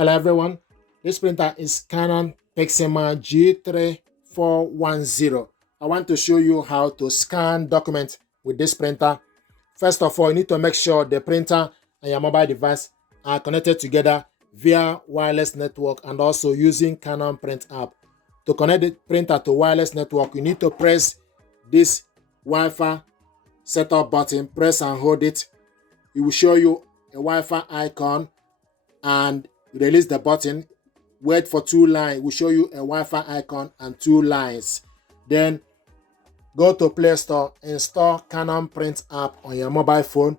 Hello everyone, this printer is Canon Pixma G3410. I want to show you how to scan documents with this printer. First of all, you need to make sure the printer and your mobile device are connected together via wireless network and also using Canon Print app. To connect the printer to wireless network, you need to press this Wi-Fi setup button, press and hold it. It will show you a Wi-Fi icon and release the button. Wait for 2 lines. It will show you a Wi-Fi icon and 2 lines. Then go to Play Store, install Canon Print app on your mobile phone.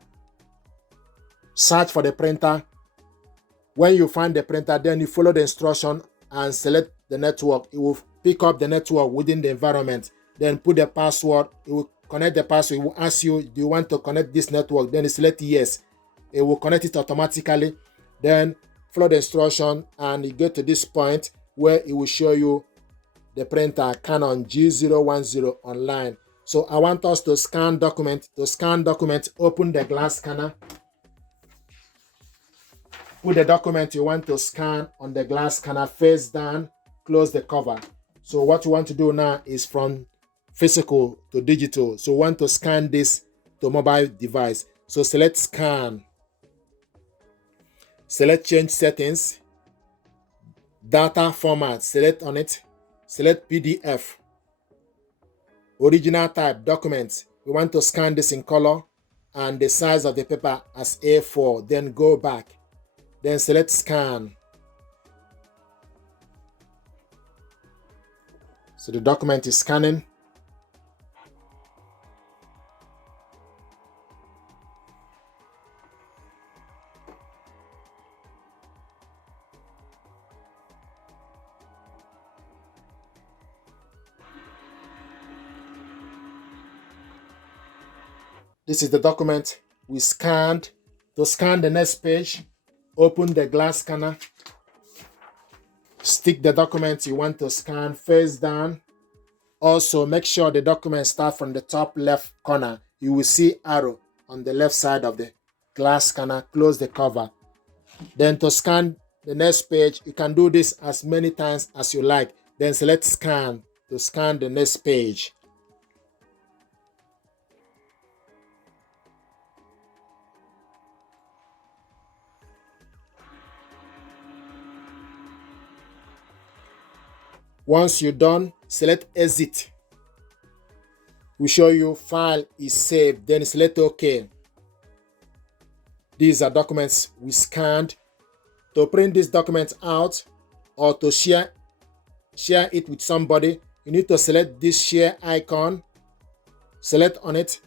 Search for the printer. When you find the printer, then you follow the instruction and select the network. It will pick up the network within the environment. Then put the password. It will connect the password. It will ask you, do you want to connect this network? Then you select yes. It will connect it automatically. Then follow the instruction and you get to this point where it will show you the printer Canon G010 online. So I want us to scan document. To scan document, open the glass scanner. Put the document you want to scan on the glass scanner face down, close the cover. So what you want to do now is from physical to digital. So we want to scan this to mobile device. So select scan. Select change settings. Data format, select on it. Select PDF. Original type, documents. We want to scan this in color and the size of the paper as A4. Then go back. Then select scan. So the document is scanning. This is the document we scanned. To scan the next page, open the glass scanner. Stick the document you want to scan face down. Also, make sure the document starts from the top left corner. You will see arrow on the left side of the glass scanner. Close the cover. Then to scan the next page, you can do this as many times as you like. Then select scan to scan the next page. Once you're done, select exit. We show you file is saved, then select OK. These are documents we scanned. To print this document out or to share it with somebody, you need to select this share icon. Select on it.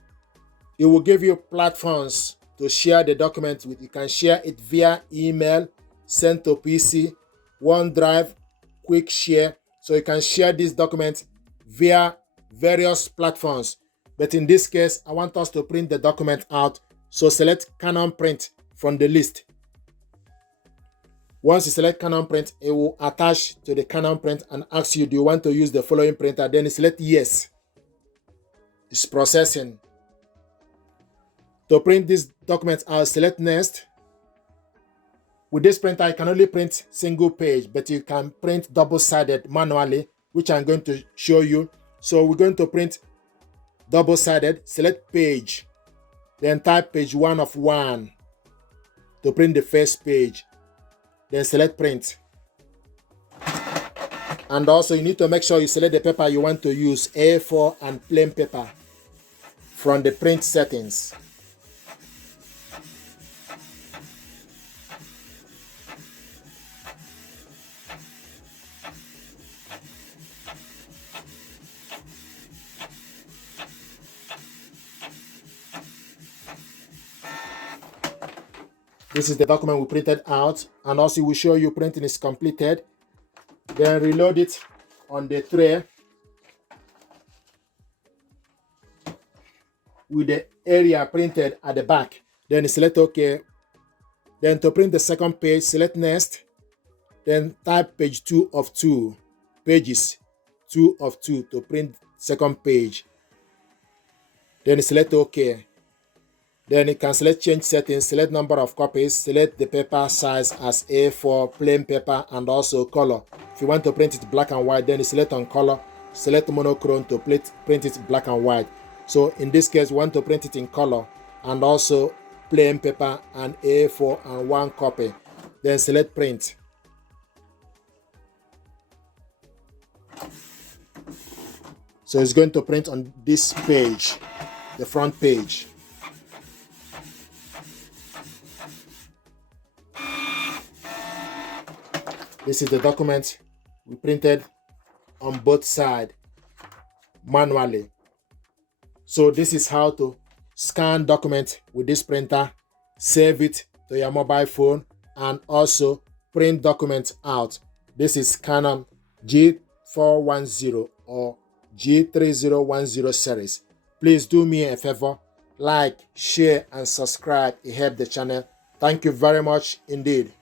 It will give you platforms to share the document with. You can share it via email, send to PC, OneDrive, Quick Share. So you can share this document via various platforms. But in this case, I want us to print the document out. So select Canon Print from the list. Once you select Canon Print, it will attach to the Canon Print and ask you, do you want to use the following printer? Then you select yes. It's processing. To print this document out, select next. With this printer, you can only print single page, but you can print double-sided manually, which I'm going to show you. So we're going to print double-sided. Select page, then type page 1 of 1 to print the first page. Then select print. And also you need to make sure you select the paper you want to use, A4 and plain paper, from the print settings. This is the document we printed out, and also we show you printing is completed. Then reload it on the tray with the area printed at the back. Then select OK. Then to print the second page, select next. Then type page 2 of 2. Pages 2 of 2 to print second page. Then select OK. Then you can select change settings, select number of copies, select the paper size as A4, plain paper, and also color. If you want to print it black and white, then you select on color, select monochrome to print it black and white. So in this case, we want to print it in color and also plain paper and A4 and 1 copy. Then select print. So it's going to print on this page, the front page. This is the document we printed on both sides manually. So this is how to scan document with this printer, save it to your mobile phone, and also print documents out. This is Canon G410 or G3010 series. Please do me a favor, like, share, and subscribe. It helps the channel. Thank you very much indeed.